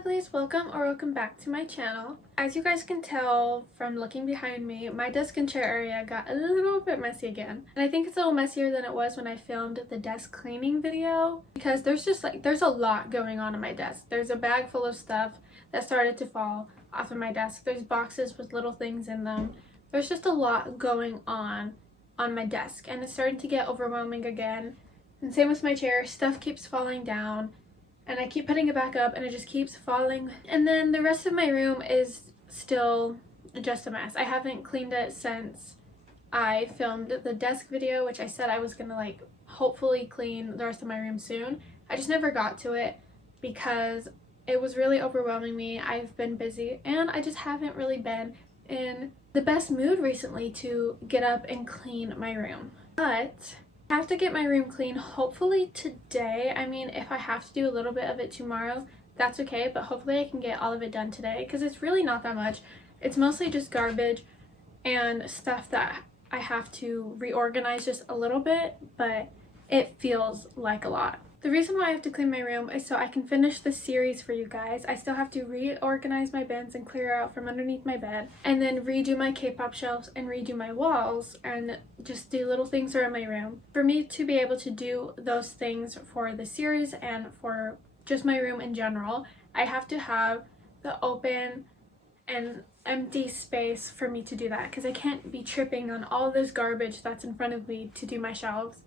lovelies, welcome back to my channel. As you guys can tell from looking behind me, my desk and chair area got a little bit messy again. And I think it's a little messier than it was when I filmed the desk cleaning video, because there's a lot going on in my desk. There's a bag full of stuff that started to fall off of my desk. There's boxes with little things in them. There's just a lot going on my desk, and it's starting to get overwhelming again. And same with my chair, stuff keeps falling down. And I keep putting it back up and it just keeps falling. And then the rest of my room is still just a mess. I haven't cleaned it since I filmed the desk video, which I said I was gonna hopefully clean the rest of my room soon. I just never got to it because it was really overwhelming me. I've been busy and I just haven't really been in the best mood recently to get up and clean my room. But I have to get my room clean hopefully today. I mean, if I have to do a little bit of it tomorrow, that's okay, but hopefully I can get all of it done today because it's really not that much. It's mostly just garbage and stuff that I have to reorganize just a little bit, but it feels like a lot. The reason why I have to clean my room is so I can finish the series for you guys. I still have to reorganize my bins and clear out from underneath my bed, and then redo my K-pop shelves and redo my walls and just do little things around my room. For me to be able to do those things for the series and for just my room in general, I have to have the open and empty space for me to do that, because I can't be tripping on all this garbage that's in front of me to do my shelves.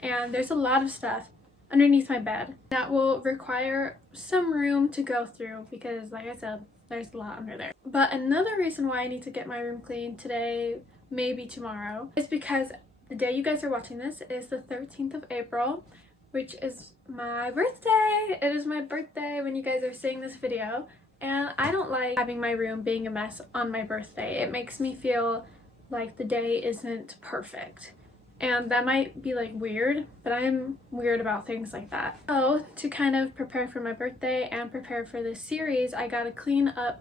And there's a lot of stuff underneath my bed that will require some room to go through because, like I said, there's a lot under there. But another reason why I need to get my room clean today, maybe tomorrow, is because the day you guys are watching this is the 13th of April, which is my birthday. It is my birthday when you guys are seeing this video, and I don't like having my room being a mess on my birthday. It makes me feel like the day isn't perfect. And that might be weird, but I'm weird about things like that. So to kind of prepare for my birthday and prepare for this series, I gotta clean up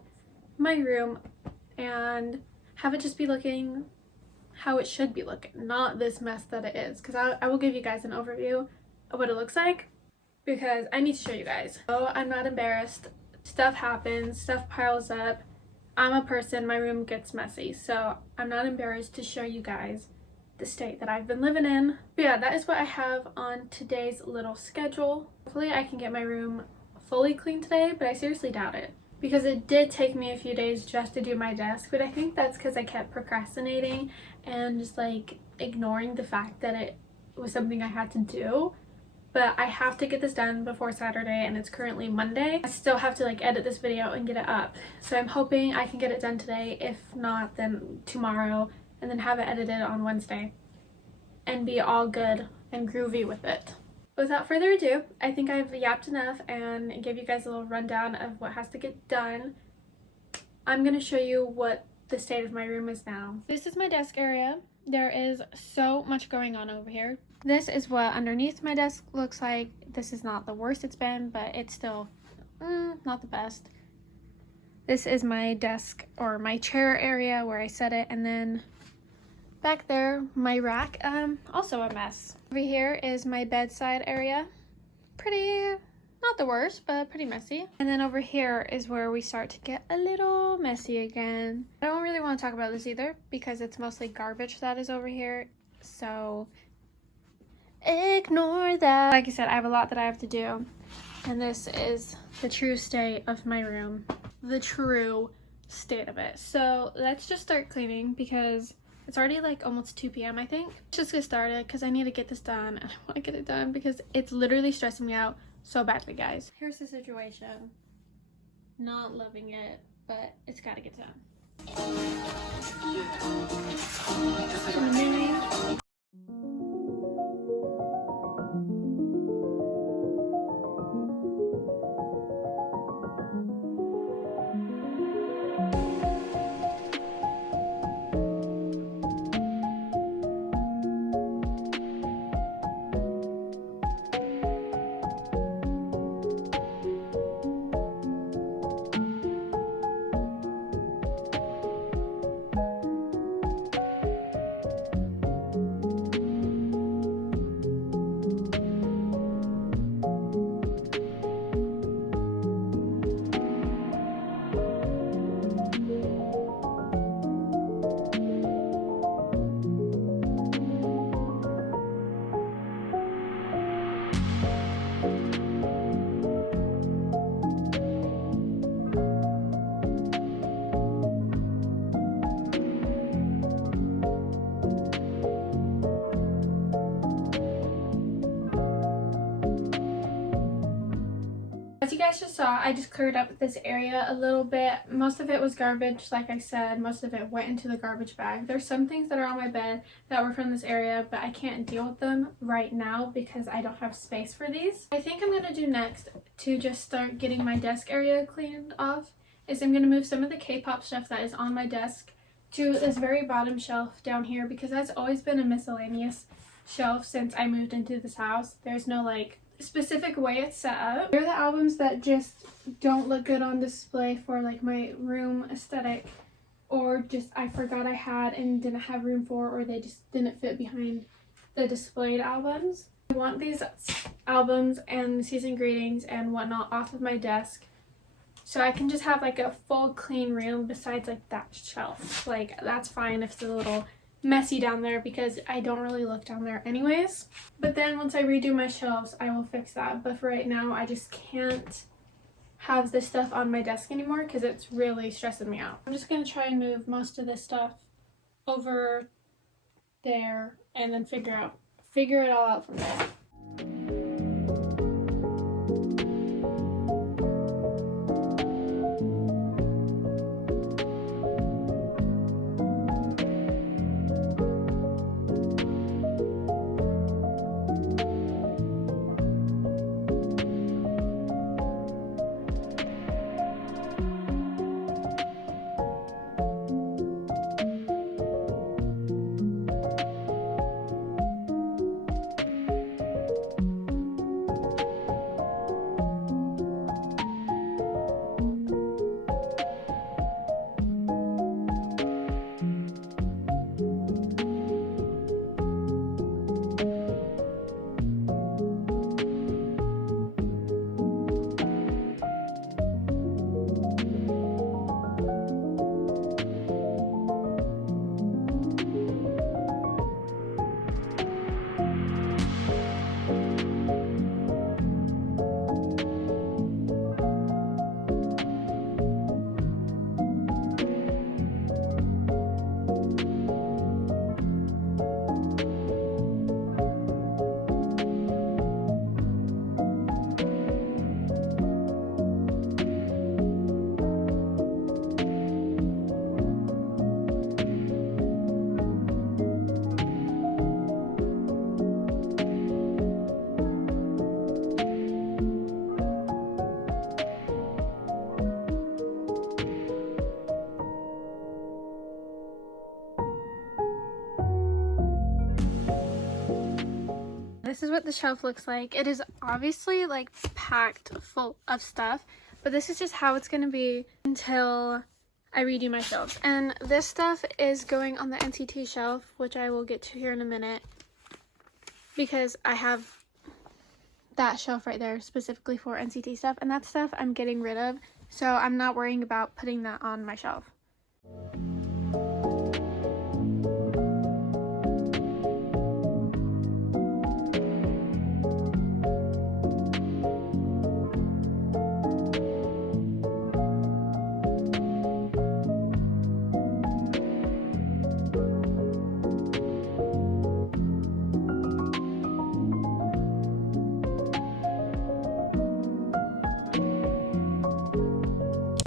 my room and have it just be looking how it should be looking, not this mess that it is. Because I will give you guys an overview of what it looks like because I need to show you guys. So I'm not embarrassed. Stuff happens, stuff piles up. I'm a person, my room gets messy, so I'm not embarrassed to show you guys the state that I've been living in. But yeah, that is what I have on today's little schedule. Hopefully I can get my room fully clean today, but I seriously doubt it because it did take me a few days just to do my desk. But I think that's because I kept procrastinating and just ignoring the fact that it was something I had to do. But I have to get this done before Saturday, and it's currently Monday. I still have to edit this video and get it up, so I'm hoping I can get it done today. If not, then tomorrow, and then have it edited on Wednesday and be all good and groovy with it. Without further ado, I think I've yapped enough and give you guys a little rundown of what has to get done. I'm going to show you what the state of my room is now. This is my desk area. There is so much going on over here. This is what underneath my desk looks like. This is not the worst it's been, but it's still not the best. This is my desk or my chair area where I set it, and then back there, my rack, also a mess. Over here is my bedside area. Pretty, not the worst, but pretty messy. And then over here is where we start to get a little messy again. I don't really want to talk about this either because it's mostly garbage that is over here, so ignore that. Like I said, I have a lot that I have to do, and this is the true state of my room. The true state of it. So let's just start cleaning because it's already almost 2 p.m. I think. Let's just get started because I need to get this done, and I want to get it done because it's literally stressing me out so badly, guys. Here's the situation. Not loving it, but it's got to get done. guys just saw, I just cleared up this area a little bit. Most of it was garbage, like I said. Most of it went into the garbage bag. There's some things that are on my bed that were from this area, but I can't deal with them right now because I don't have space for these. I think I'm going to do next to just start getting my desk area cleaned off is I'm going to move some of the K-pop stuff that is on my desk to this very bottom shelf down here because that's always been a miscellaneous shelf since I moved into this house. There's no like specific way it's set up. They're the albums that just don't look good on display for like my room aesthetic, or just I forgot I had and didn't have room for, or they just didn't fit behind the displayed albums. I want these albums and season greetings and whatnot off of my desk so I can just have like a full clean room besides like that shelf. Like that's fine if it's a little messy down there because I don't really look down there anyways. But then once I redo my shelves, I will fix that. But for right now, I just can't have this stuff on my desk anymore because it's really stressing me out. I'm just going to try and move most of this stuff over there and then figure it all out from there. This is what the shelf looks like. It is obviously like packed full of stuff, but this is just how it's gonna be until I redo my shelves. And this stuff is going on the NCT shelf, which I will get to here in a minute because I have that shelf right there specifically for NCT stuff, and that stuff I'm getting rid of, so I'm not worrying about putting that on my shelf.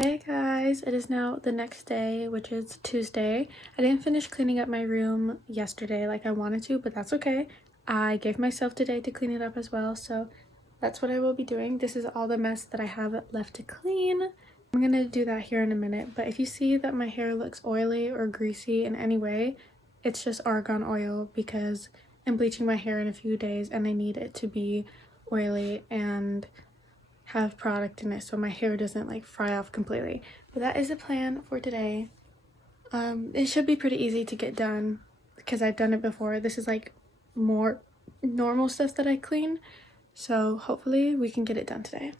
Hey guys, it is now the next day, which is Tuesday. I didn't finish cleaning up my room yesterday like I wanted to, but that's okay. I gave myself today to clean it up as well, so that's what I will be doing. This is all the mess that I have left to clean. I'm gonna do that here in a minute, but if you see that my hair looks oily or greasy in any way, it's just argan oil because I'm bleaching my hair in a few days and I need it to be oily and have product in it so my hair doesn't like fry off completely. But that is the plan for today. It should be pretty easy to get done because I've done it before. This is like more normal stuff that I clean, so hopefully we can get it done today.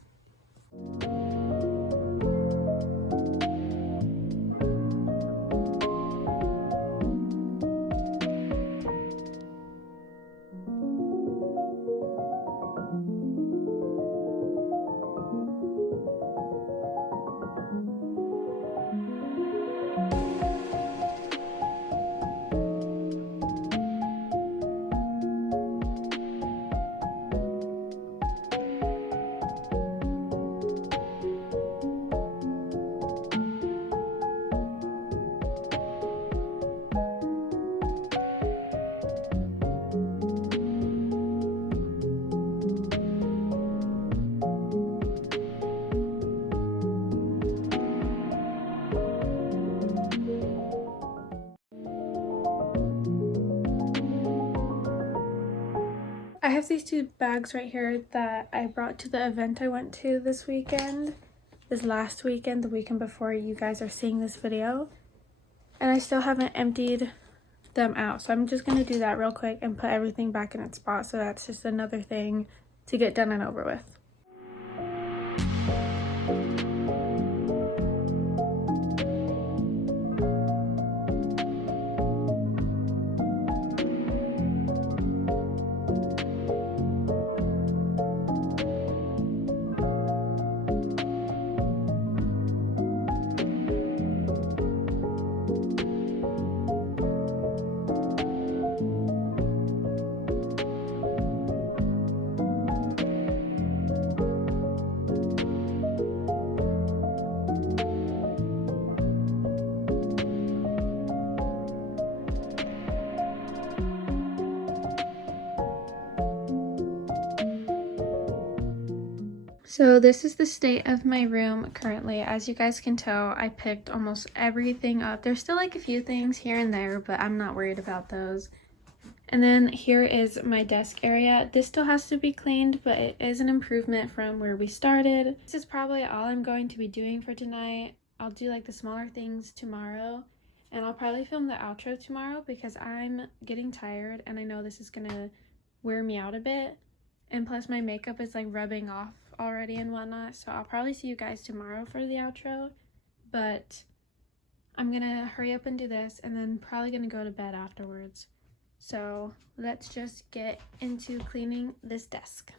have these two bags right here that I brought to the event I went to this last weekend, the weekend before you guys are seeing this video. And I still haven't emptied them out. So I'm just going to do that real quick and put everything back in its spot. So that's just another thing to get done and over with. So this is the state of my room currently. As you guys can tell, I picked almost everything up. There's still like a few things here and there, but I'm not worried about those. And then here is my desk area. This still has to be cleaned, but it is an improvement from where we started. This is probably all I'm going to be doing for tonight. I'll do like the smaller things tomorrow, and I'll probably film the outro tomorrow because I'm getting tired and I know this is gonna wear me out a bit. And plus my makeup is like rubbing off already and whatnot, so I'll probably see you guys tomorrow for the outro. But I'm gonna hurry up and do this and then probably gonna go to bed afterwards. So let's just get into cleaning this desk.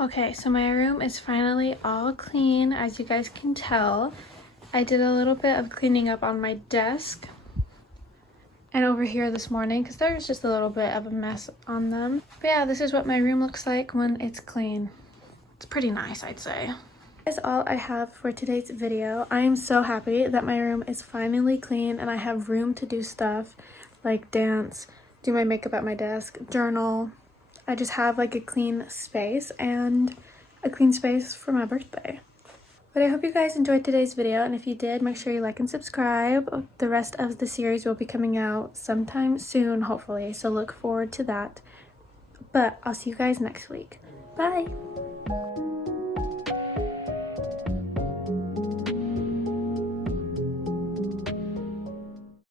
Okay, so my room is finally all clean. As you guys can tell, I did a little bit of cleaning up on my desk and over here this morning because there's just a little bit of a mess on them. But yeah, this is what my room looks like when it's clean. It's pretty nice, I'd say. That's all I have for today's video. I am so happy that my room is finally clean and I have room to do stuff like dance, do my makeup at my desk, journal. I just have like a clean space and a clean space for my birthday. But I hope you guys enjoyed today's video, and if you did, make sure you like and subscribe. The rest of the series will be coming out sometime soon, hopefully, so look forward to that. But I'll see you guys next week. Bye!